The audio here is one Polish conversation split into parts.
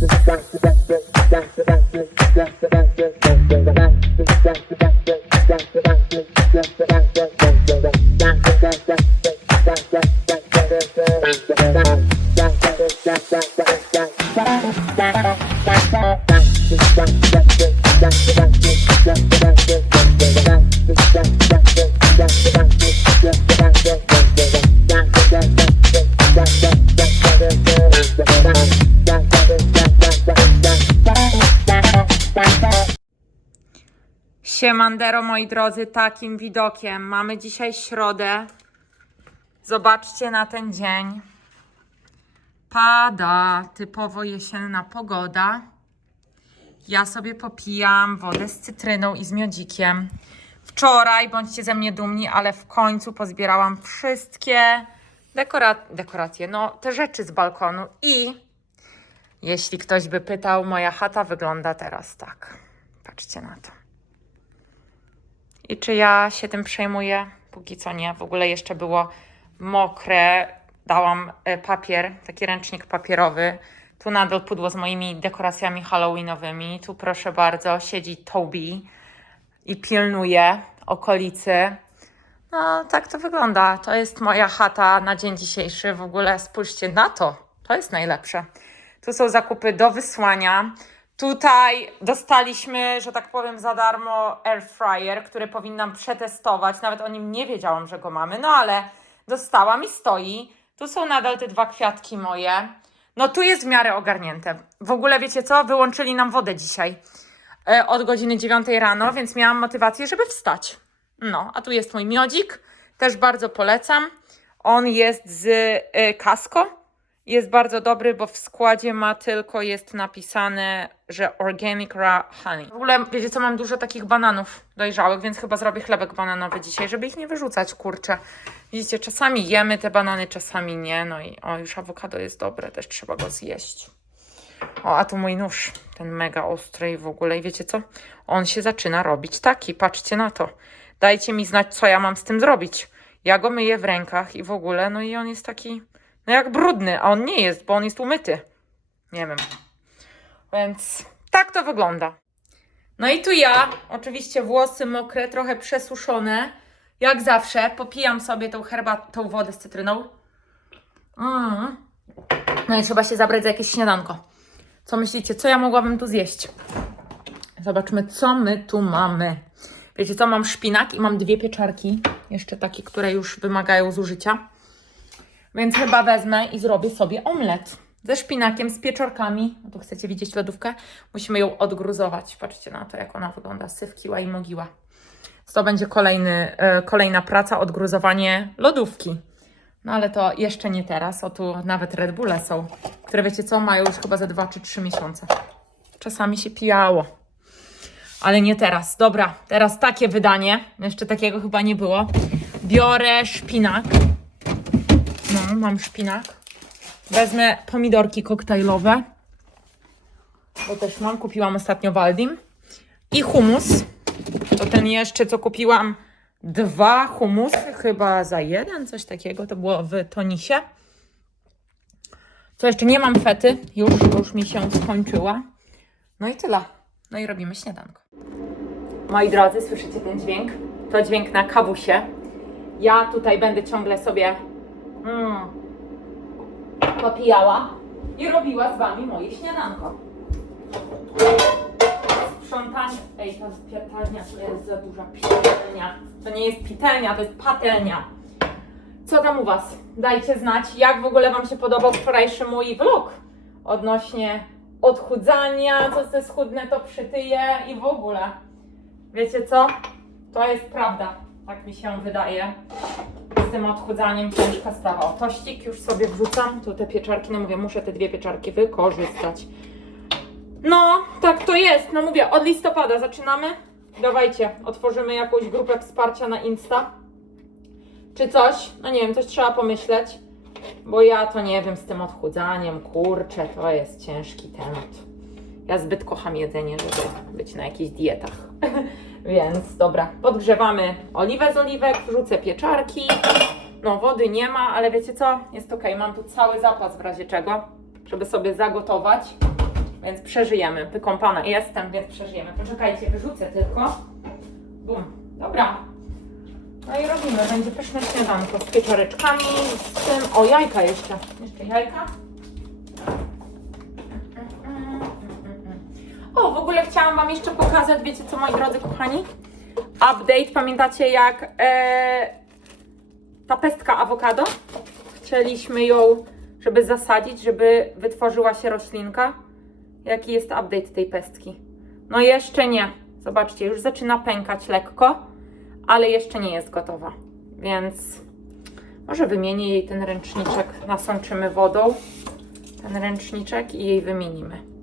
Thank you. Siemandero, moi drodzy, takim widokiem. Mamy dzisiaj środę. Zobaczcie na ten dzień. Pada, typowo jesienna pogoda. Ja sobie popijam wodę z cytryną i z miodzikiem. Wczoraj, bądźcie ze mnie dumni, ale w końcu pozbierałam wszystkie dekora dekoracje, no te rzeczy z balkonu i jeśli ktoś by pytał, moja chata wygląda teraz tak. Patrzcie na to. I czy ja się tym przejmuję? Póki co nie. W ogóle jeszcze było mokre. Dałam e, papier, taki ręcznik papierowy. Tu nadal pudło z moimi dekoracjami halloweenowymi. Tu proszę bardzo, siedzi Toby i pilnuje okolicy. No, tak to wygląda. To jest moja chata na dzień dzisiejszy. W ogóle spójrzcie na to. To jest najlepsze. Tu są zakupy do wysłania. Tutaj dostaliśmy, że tak powiem, za darmo air fryer, który powinnam przetestować. Nawet o nim nie wiedziałam, że go mamy, no ale dostałam i stoi. Tu są nadal te dwa kwiatki moje. No tu jest w miarę ogarnięte. W ogóle wiecie co? Wyłączyli nam wodę dzisiaj e, od godziny 9 rano, więc miałam motywację, żeby wstać. No, a tu jest mój miodzik. Też bardzo polecam. On jest z y, Casco. Jest bardzo dobry, bo w składzie ma tylko jest napisane, że organic raw honey. W ogóle wiecie co, mam dużo takich bananów dojrzałych, więc chyba zrobię chlebek bananowy dzisiaj, żeby ich nie wyrzucać, kurczę. Widzicie, czasami jemy te banany, czasami nie. No i o, już awokado jest dobre, też trzeba go zjeść. O, a tu mój nóż, ten mega ostry i w ogóle. I wiecie co? On się zaczyna robić taki, patrzcie na to. Dajcie mi znać, co ja mam z tym zrobić. Ja go myję w rękach i w ogóle, no i on jest taki, no jak brudny, a on nie jest, bo on jest umyty. Nie wiem. Więc tak to wygląda. No i tu ja, oczywiście włosy mokre, trochę przesuszone. Jak zawsze, popijam sobie tą herbatę, tą wodę z cytryną. Mm. No i trzeba się zabrać za jakieś śniadanko. Co myślicie, co ja mogłabym tu zjeść? Zobaczmy, co my tu mamy. Wiecie co, mam szpinak i mam dwie pieczarki. Jeszcze takie, które już wymagają zużycia. Więc chyba wezmę i zrobię sobie omlet. Ze szpinakiem, z pieczarkami. No tu chcecie widzieć lodówkę? Musimy ją odgruzować. Patrzcie na to, jak ona wygląda. Sywkiła i mogiła. To będzie kolejny, e, kolejna praca, odgruzowanie lodówki. No ale to jeszcze nie teraz. O tu nawet Red Bulle są, które wiecie co, mają już chyba za 2 czy 3 miesiące. Czasami się pijało. Ale nie teraz. Dobra, teraz takie wydanie. Jeszcze takiego chyba nie było. Biorę szpinak. Mam szpinak. Wezmę pomidorki koktajlowe. Bo też mam. Kupiłam ostatnio Waldim. I humus. To ten jeszcze, co kupiłam. Dwa humusy, chyba za jeden, coś takiego. To było w Tonisie. Co jeszcze? Nie mam fety. Już, już mi się skończyła. No i tyle. No i robimy śniadanko. Moi drodzy, słyszycie ten dźwięk? To dźwięk na kawusie. Ja tutaj będę ciągle sobie mm, popijała i robiła z Wami moje śniadanko. Sprzątanie. Ej, ta pietarnia to jest za duża pitelnia. To nie jest pitelnia, to jest patelnia. Co tam u Was? Dajcie znać, jak w ogóle Wam się podobał wczorajszy mój vlog odnośnie odchudzania, co ze schudnę to przytyję i w ogóle. Wiecie co? To jest prawda. Tak mi się wydaje. Tym odchudzaniem ciężka sprawa. O, tościk już sobie wrzucam. Tu te pieczarki, no mówię, muszę te dwie pieczarki wykorzystać. No, tak to jest. No mówię, od listopada zaczynamy. Dawajcie, otworzymy jakąś grupę wsparcia na Insta. Czy coś? No nie wiem, coś trzeba pomyśleć. Bo ja to nie wiem z tym odchudzaniem, kurczę, to jest ciężki temat. Ja zbyt kocham jedzenie, żeby być na jakichś dietach. Więc dobra, podgrzewamy oliwę z oliwek, wrzucę pieczarki. No, wody nie ma, ale wiecie co? Jest ok, mam tu cały zapas w razie czego, żeby sobie zagotować. więc przeżyjemy. Wykąpana jestem, więc przeżyjemy. Poczekajcie, wyrzucę tylko. Bum. Dobra. No i robimy. Będzie pyszne śniadanko z pieczareczkami, z tym... O, jajka jeszcze. Jeszcze jajka. Ogóle chciałam Wam jeszcze pokazać, wiecie co, moi drodzy kochani? Update, pamiętacie jak e, ta pestka awokado? Chcieliśmy ją, żeby zasadzić, żeby wytworzyła się roślinka. Jaki jest update tej pestki? No jeszcze nie. Zobaczcie, już zaczyna pękać lekko, ale jeszcze nie jest gotowa. Więc może wymienię jej ten ręczniczek, nasączymy wodą ten ręczniczek i jej wymienimy.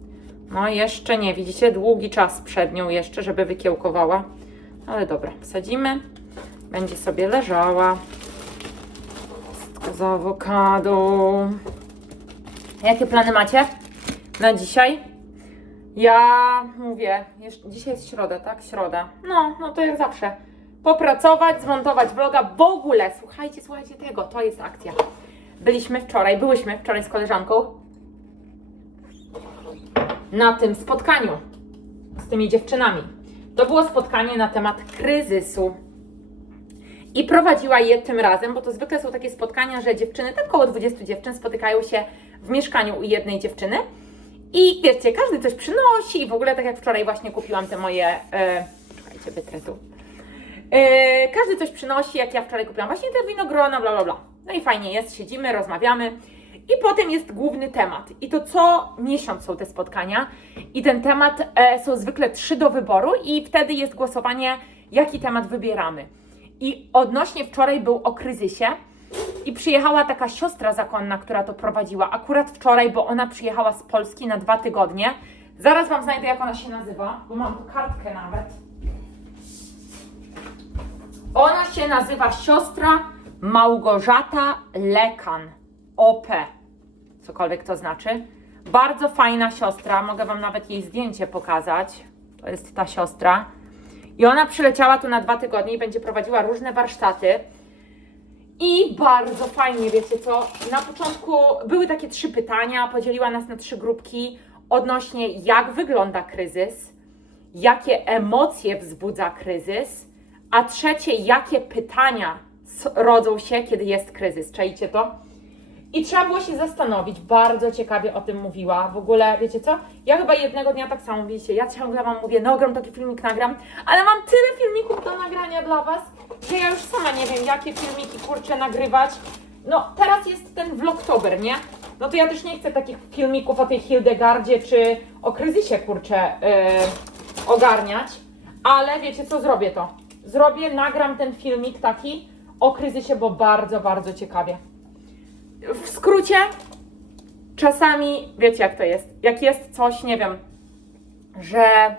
No jeszcze nie, widzicie, długi czas przed nią jeszcze, żeby wykiełkowała. Ale dobra, wsadzimy. Będzie sobie leżała. Z awokado. Jakie plany macie na dzisiaj? Ja mówię, jeszcze, dzisiaj jest środa, tak? Środa. No, no to jak zawsze. Popracować, zmontować vloga. W ogóle, słuchajcie, słuchajcie tego, to jest akcja. Byliśmy wczoraj, byłyśmy wczoraj z koleżanką na tym spotkaniu z tymi dziewczynami. To było spotkanie na temat kryzysu. I prowadziła je tym razem, bo to zwykle są takie spotkania, że dziewczyny, tak około 20 dziewczyn, spotykają się w mieszkaniu u jednej dziewczyny. I wiecie, każdy coś przynosi i w ogóle tak jak wczoraj właśnie kupiłam te moje. E, czekajcie, wytrę tu. E, każdy coś przynosi, jak ja wczoraj kupiłam właśnie te winogrona, bla bla bla. No i fajnie jest, siedzimy, rozmawiamy. I potem jest główny temat. I to co miesiąc są te spotkania. I ten temat e, są zwykle trzy do wyboru, i wtedy jest głosowanie, jaki temat wybieramy. I odnośnie wczoraj był o kryzysie. I przyjechała taka siostra zakonna, która to prowadziła. Akurat wczoraj, bo ona przyjechała z Polski na dwa tygodnie. Zaraz Wam znajdę, jak ona się nazywa, bo mam tu kartkę nawet. Ona się nazywa siostra Małgorzata Lekan. OP. Cokolwiek to znaczy. Bardzo fajna siostra. Mogę Wam nawet jej zdjęcie pokazać. To jest ta siostra. I ona przyleciała tu na dwa tygodnie i będzie prowadziła różne warsztaty. I bardzo fajnie, wiecie co? Na początku były takie trzy pytania, podzieliła nas na trzy grupki odnośnie jak wygląda kryzys, jakie emocje wzbudza kryzys, a trzecie, jakie pytania rodzą się, kiedy jest kryzys. Czajcie to? I trzeba było się zastanowić, bardzo ciekawie o tym mówiła. W ogóle, wiecie co? Ja chyba jednego dnia tak samo, wiecie, ja ciągle Wam mówię, no gram taki filmik, nagram, ale mam tyle filmików do nagrania dla Was, że ja już sama nie wiem, jakie filmiki, kurczę, nagrywać. No, teraz jest ten vlogtober, nie? No to ja też nie chcę takich filmików o tej Hildegardzie, czy o kryzysie, kurczę, yy, ogarniać, ale wiecie co, zrobię to. Zrobię, nagram ten filmik taki o kryzysie, bo bardzo, bardzo ciekawie w skrócie, czasami wiecie jak to jest. Jak jest coś, nie wiem, że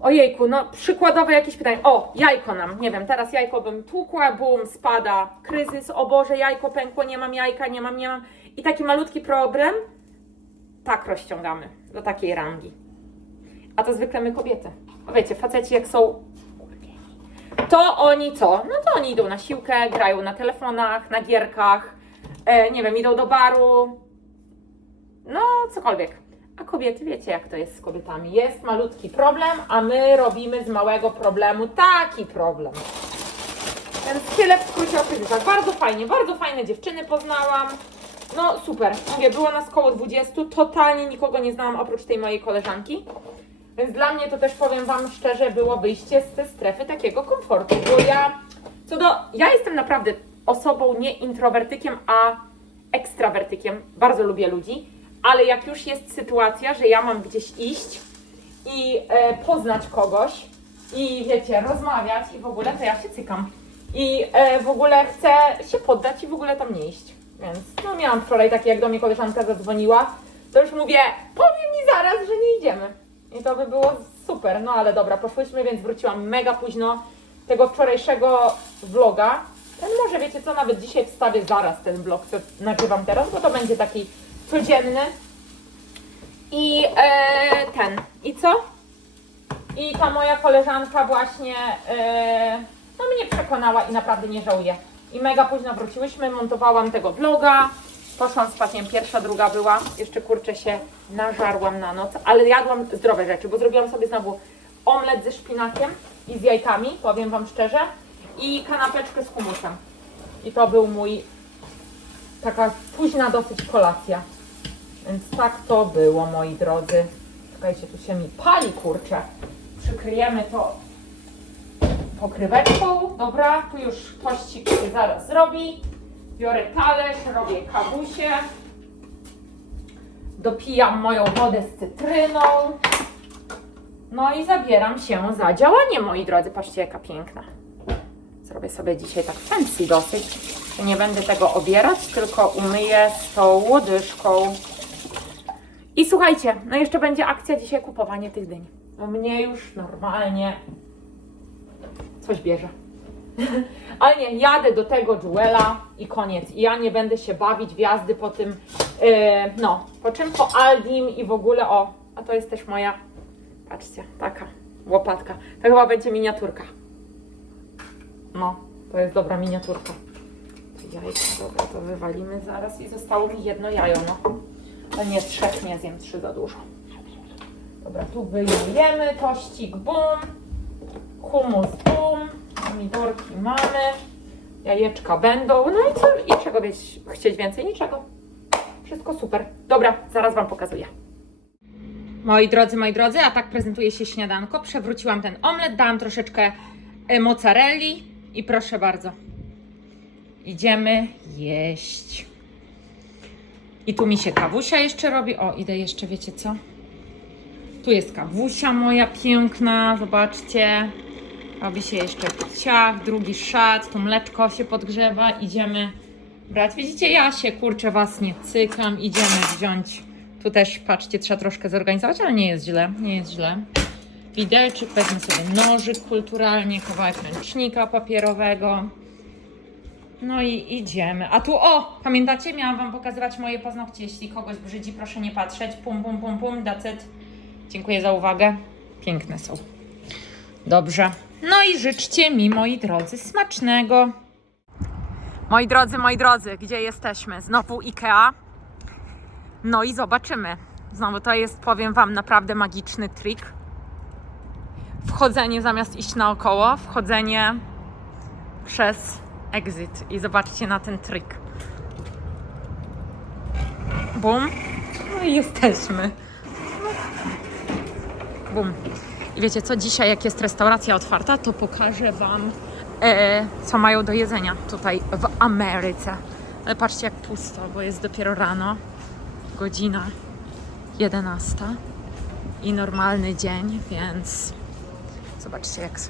ojejku, no przykładowe jakieś pytanie. O, jajko nam, nie wiem, teraz jajko bym tłukła, bum, spada, kryzys, o Boże, jajko pękło, nie mam jajka, nie mam, nie mam. I taki malutki problem, tak rozciągamy do takiej rangi. A to zwykle my kobiety. Bo wiecie, faceci jak są to oni co? No to oni idą na siłkę, grają na telefonach, na gierkach, e, nie wiem, idą do baru, no cokolwiek. A kobiety, wiecie jak to jest z kobietami. Jest malutki problem, a my robimy z małego problemu taki problem. Więc tyle w skrócie o. Bardzo fajnie, bardzo fajne dziewczyny poznałam. No super, mówię, było nas koło 20, totalnie nikogo nie znałam oprócz tej mojej koleżanki. Więc dla mnie to też powiem Wam szczerze, było wyjście ze strefy takiego komfortu, bo ja co do. Ja jestem naprawdę osobą nie introwertykiem, a ekstrawertykiem. Bardzo lubię ludzi, ale jak już jest sytuacja, że ja mam gdzieś iść i e, poznać kogoś i wiecie, rozmawiać i w ogóle, to ja się cykam. I e, w ogóle chcę się poddać i w ogóle tam nie iść. Więc no miałam wczoraj takie, jak do mnie koleżanka zadzwoniła, to już mówię, powiem mi zaraz, że nie idziemy. I to by było super, no ale dobra, poszłyśmy, więc wróciłam mega późno tego wczorajszego vloga. Ten może, wiecie co, nawet dzisiaj wstawię zaraz ten vlog, co nagrywam teraz, bo to będzie taki codzienny. I e, ten, i co? I ta moja koleżanka właśnie e, no mnie przekonała i naprawdę nie żałuję. I mega późno wróciłyśmy, montowałam tego vloga Poszłam z pakiem, pierwsza, druga była. Jeszcze kurczę się nażarłam na noc, ale jadłam zdrowe rzeczy, bo zrobiłam sobie znowu omlet ze szpinakiem i z jajkami, powiem Wam szczerze, i kanapeczkę z humusem. I to był mój taka późna dosyć kolacja. Więc tak to było, moi drodzy. Czekajcie, tu się mi pali, kurczę. Przykryjemy to pokryweczką. Dobra, tu już tościk się zaraz zrobi. Biorę talerz, robię kawusie. Dopijam moją wodę z cytryną. No i zabieram się za działanie, moi drodzy. Patrzcie, jaka piękna. Zrobię sobie dzisiaj tak fancy dosyć. Nie będę tego obierać, tylko umyję z tą łodyżką. I słuchajcie, no jeszcze będzie akcja dzisiaj kupowanie tych dyń. No mnie już normalnie coś bierze. Ale nie, jadę do tego Jewela i koniec. I ja nie będę się bawić w jazdy po tym, yy, no, po czym po Aldim i w ogóle, o, a to jest też moja, patrzcie, taka łopatka. To chyba będzie miniaturka. No, to jest dobra miniaturka. To jajka, dobra, to wywalimy zaraz i zostało mi jedno jajo, no. Ale nie, trzech nie zjem, trzy za dużo. Dobra, tu wyjmujemy, tościk, bum, humus, bum, pomidorki mamy, jajeczka będą, no i co, i czego wieć, chcieć więcej? Niczego. Wszystko super. Dobra, zaraz Wam pokazuję. Moi drodzy, moi drodzy, a tak prezentuje się śniadanko. Przewróciłam ten omlet, dałam troszeczkę e, mozzarelli i proszę bardzo. Idziemy jeść. I tu mi się kawusia jeszcze robi. O, idę jeszcze, wiecie co? Tu jest kawusia moja piękna, zobaczcie. Robi się jeszcze ciach, drugi szat, tu mleczko się podgrzewa. Idziemy brać. Widzicie, ja się kurczę was nie cykam. Idziemy wziąć. Tu też, patrzcie, trzeba troszkę zorganizować, ale nie jest źle, nie jest źle. Widelczyk, wezmę sobie nożyk kulturalnie, kawałek ręcznika papierowego. No i idziemy. A tu, o! Pamiętacie? Miałam Wam pokazywać moje paznokcie. Jeśli kogoś brzydzi, proszę nie patrzeć. Pum, pum, pum, pum, it. Dziękuję za uwagę. Piękne są. Dobrze. No i życzcie mi, moi drodzy, smacznego. Moi drodzy, moi drodzy, gdzie jesteśmy? Znowu IKEA. No i zobaczymy. Znowu to jest, powiem Wam, naprawdę magiczny trik. Wchodzenie zamiast iść naokoło, wchodzenie przez exit. I zobaczcie na ten trik. Bum. No i jesteśmy. Bum. I wiecie co, dzisiaj jak jest restauracja otwarta, to pokażę Wam, e, co mają do jedzenia tutaj w Ameryce. Ale patrzcie jak pusto, bo jest dopiero rano, godzina 11 i normalny dzień, więc zobaczcie jak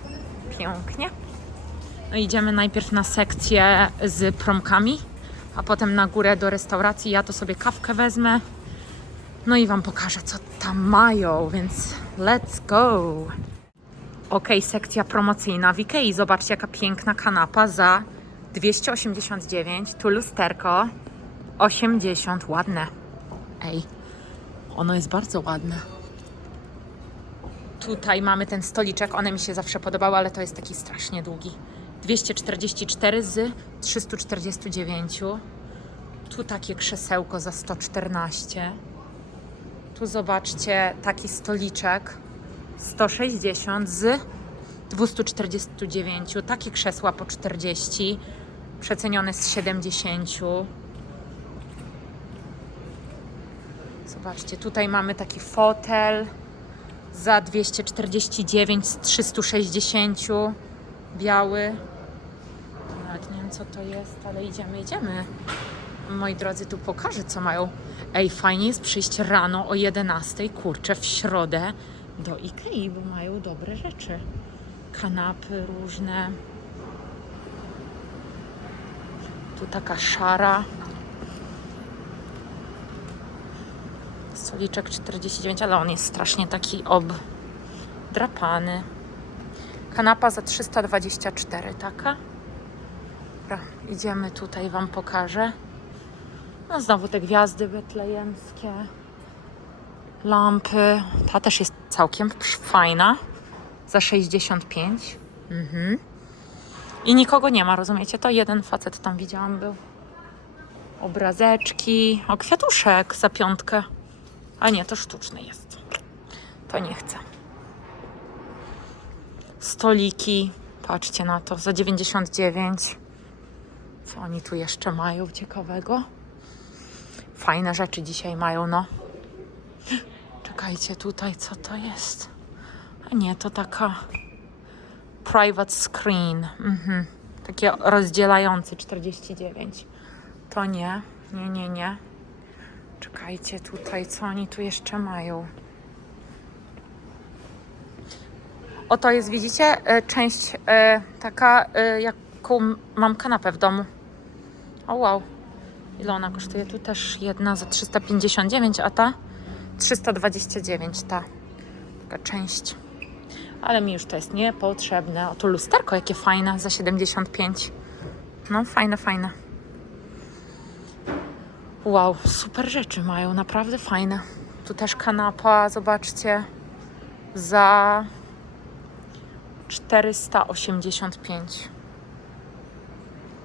pięknie. No idziemy najpierw na sekcję z promkami, a potem na górę do restauracji. Ja to sobie kawkę wezmę. No i Wam pokażę, co tam mają, więc let's go! Ok, sekcja promocyjna w Ikei. Zobaczcie, jaka piękna kanapa za 289. Tu lusterko 80. Ładne. Ej, ono jest bardzo ładne. Tutaj mamy ten stoliczek. One mi się zawsze podobały, ale to jest taki strasznie długi. 244 z 349. Tu takie krzesełko za 114. Tu zobaczcie taki stoliczek 160 z 249. Takie krzesła po 40. Przecenione z 70. Zobaczcie, tutaj mamy taki fotel za 249 z 360. Biały. Nawet nie wiem co to jest, ale idziemy, idziemy. Moi drodzy, tu pokażę, co mają. Ej, fajnie jest przyjść rano o 11, kurczę, w środę do Ikei, bo mają dobre rzeczy. Kanapy różne. Tu taka szara. Stoliczek 49, ale on jest strasznie taki obdrapany. Kanapa za 324, taka. Dobra, idziemy tutaj, Wam pokażę. No znowu te gwiazdy betlejemskie, lampy. Ta też jest całkiem fajna. Za 65. Mhm. I nikogo nie ma, rozumiecie? To jeden facet tam widziałam był. Obrazeczki. O, kwiatuszek za piątkę. A nie, to sztuczny jest. To nie chcę. Stoliki. Patrzcie na to, za 99. Co oni tu jeszcze mają ciekawego? Fajne rzeczy dzisiaj mają, no. Czekajcie, tutaj co to jest? A nie, to taka private screen. Mhm. Takie rozdzielające 49. To nie, nie, nie, nie. Czekajcie tutaj, co oni tu jeszcze mają? Oto jest, widzicie, e, część e, taka, e, jaką mam kanapę w domu. O wow. Ile ona kosztuje? Tu też jedna za 359, a ta 329 ta taka część. Ale mi już to jest niepotrzebne. O, tu lusterko jakie fajne za 75. No, fajne, fajne. Wow, super rzeczy mają, naprawdę fajne. Tu też kanapa, zobaczcie, za 485.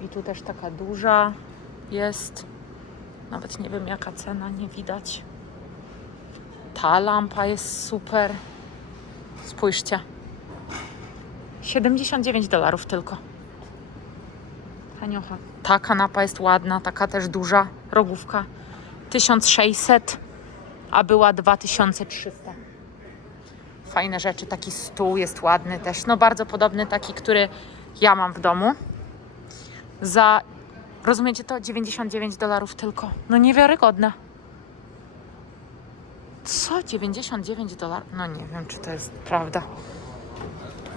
I tu też taka duża jest. Nawet nie wiem jaka cena, nie widać. Ta lampa jest super. Spójrzcie. 79 dolarów tylko. Taniocha. Ta kanapa jest ładna, taka też duża rogówka. 1600, a była 2300. Fajne rzeczy, taki stół jest ładny też. No bardzo podobny taki, który ja mam w domu. Za, rozumiecie to? 99 dolarów tylko. No niewiarygodne. Co? 99 dolarów? No nie wiem, czy to jest prawda.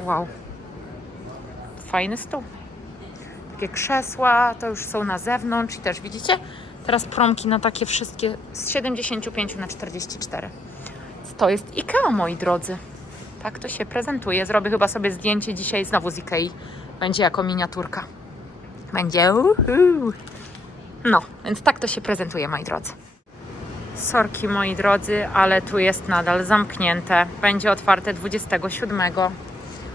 Wow. Fajny stół. Takie krzesła, to już są na zewnątrz i też widzicie? Teraz promki na takie wszystkie z 75 na 44. To jest IKEA, moi drodzy. Tak to się prezentuje. Zrobię chyba sobie zdjęcie dzisiaj znowu z IKEA. Będzie jako miniaturka. Będzie. Uhu. No, więc tak to się prezentuje, moi drodzy. Sorki, moi drodzy, ale tu jest nadal zamknięte. Będzie otwarte 27.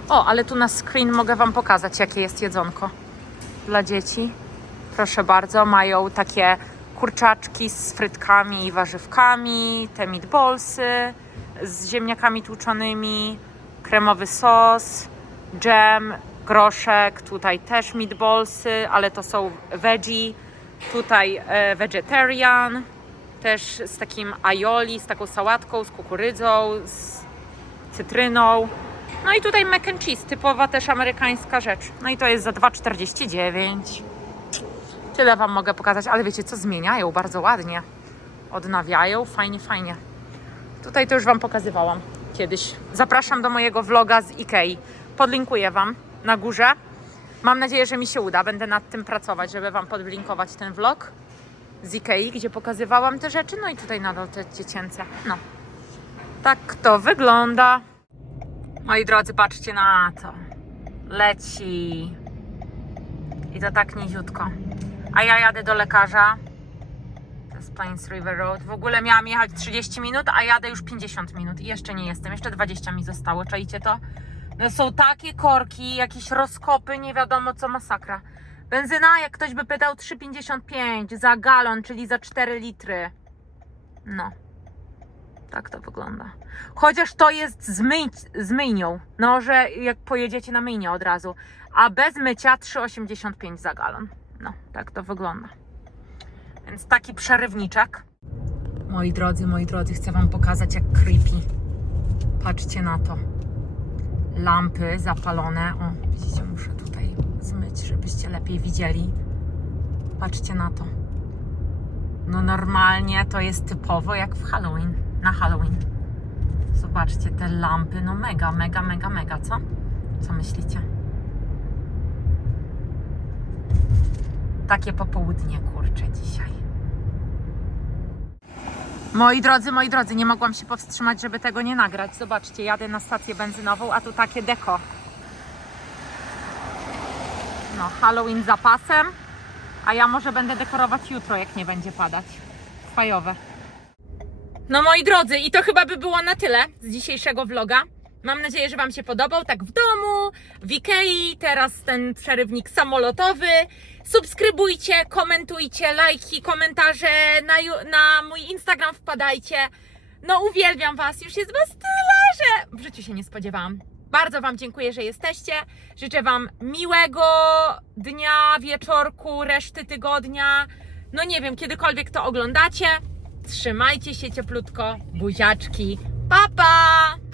O, ale tu na screen mogę Wam pokazać, jakie jest jedzonko dla dzieci. Proszę bardzo, mają takie kurczaczki z frytkami i warzywkami, te meatballsy z ziemniakami tłuczonymi, kremowy sos, dżem, groszek, tutaj też meatballsy, ale to są veggie, tutaj e, vegetarian, też z takim aioli, z taką sałatką, z kukurydzą, z cytryną. No i tutaj mac and cheese, typowa też amerykańska rzecz. No i to jest za 2,49. Tyle Wam mogę pokazać, ale wiecie co, zmieniają bardzo ładnie. Odnawiają, fajnie, fajnie. Tutaj to już Wam pokazywałam kiedyś. Zapraszam do mojego vloga z Ikei. Podlinkuję Wam na górze. Mam nadzieję, że mi się uda. Będę nad tym pracować, żeby Wam podlinkować ten vlog z Ikei, gdzie pokazywałam te rzeczy. No i tutaj nadal te dziecięce. No. Tak to wygląda. Moi drodzy, patrzcie na to. Leci. I to tak niziutko. A ja jadę do lekarza. To jest Plains River Road. W ogóle miałam jechać 30 minut, a jadę już 50 minut i jeszcze nie jestem. Jeszcze 20 mi zostało. Czajcie to? No są takie korki, jakieś rozkopy, nie wiadomo co, masakra. Benzyna, jak ktoś by pytał, 3,55 za galon, czyli za 4 litry. No. Tak to wygląda. Chociaż to jest z, myj, z. No, że jak pojedziecie na myjnię od razu. A bez mycia 3,85 za galon. No, tak to wygląda. Więc taki przerywniczek. Moi drodzy, moi drodzy, chcę Wam pokazać jak creepy. Patrzcie na to. Lampy zapalone. O, widzicie, muszę tutaj zmyć, żebyście lepiej widzieli. Patrzcie na to. No normalnie to jest typowo jak w Halloween, na Halloween. Zobaczcie te lampy, no mega, mega, mega, mega, co? Co myślicie? Takie popołudnie, kurczę, dzisiaj. Moi drodzy, moi drodzy, nie mogłam się powstrzymać, żeby tego nie nagrać. Zobaczcie, jadę na stację benzynową, a tu takie deko. No, Halloween za pasem, a ja może będę dekorować jutro, jak nie będzie padać. Fajowe. No moi drodzy, i to chyba by było na tyle z dzisiejszego vloga. Mam nadzieję, że Wam się podobał. Tak w domu, w Ikei, teraz ten przerywnik samolotowy. Subskrybujcie, komentujcie, lajki, komentarze na, na mój Instagram wpadajcie. No uwielbiam Was, już jest Was tyle, że w życiu się nie spodziewałam. Bardzo Wam dziękuję, że jesteście. Życzę Wam miłego dnia, wieczorku, reszty tygodnia. No nie wiem, kiedykolwiek to oglądacie. Trzymajcie się cieplutko, buziaczki. Pa, pa!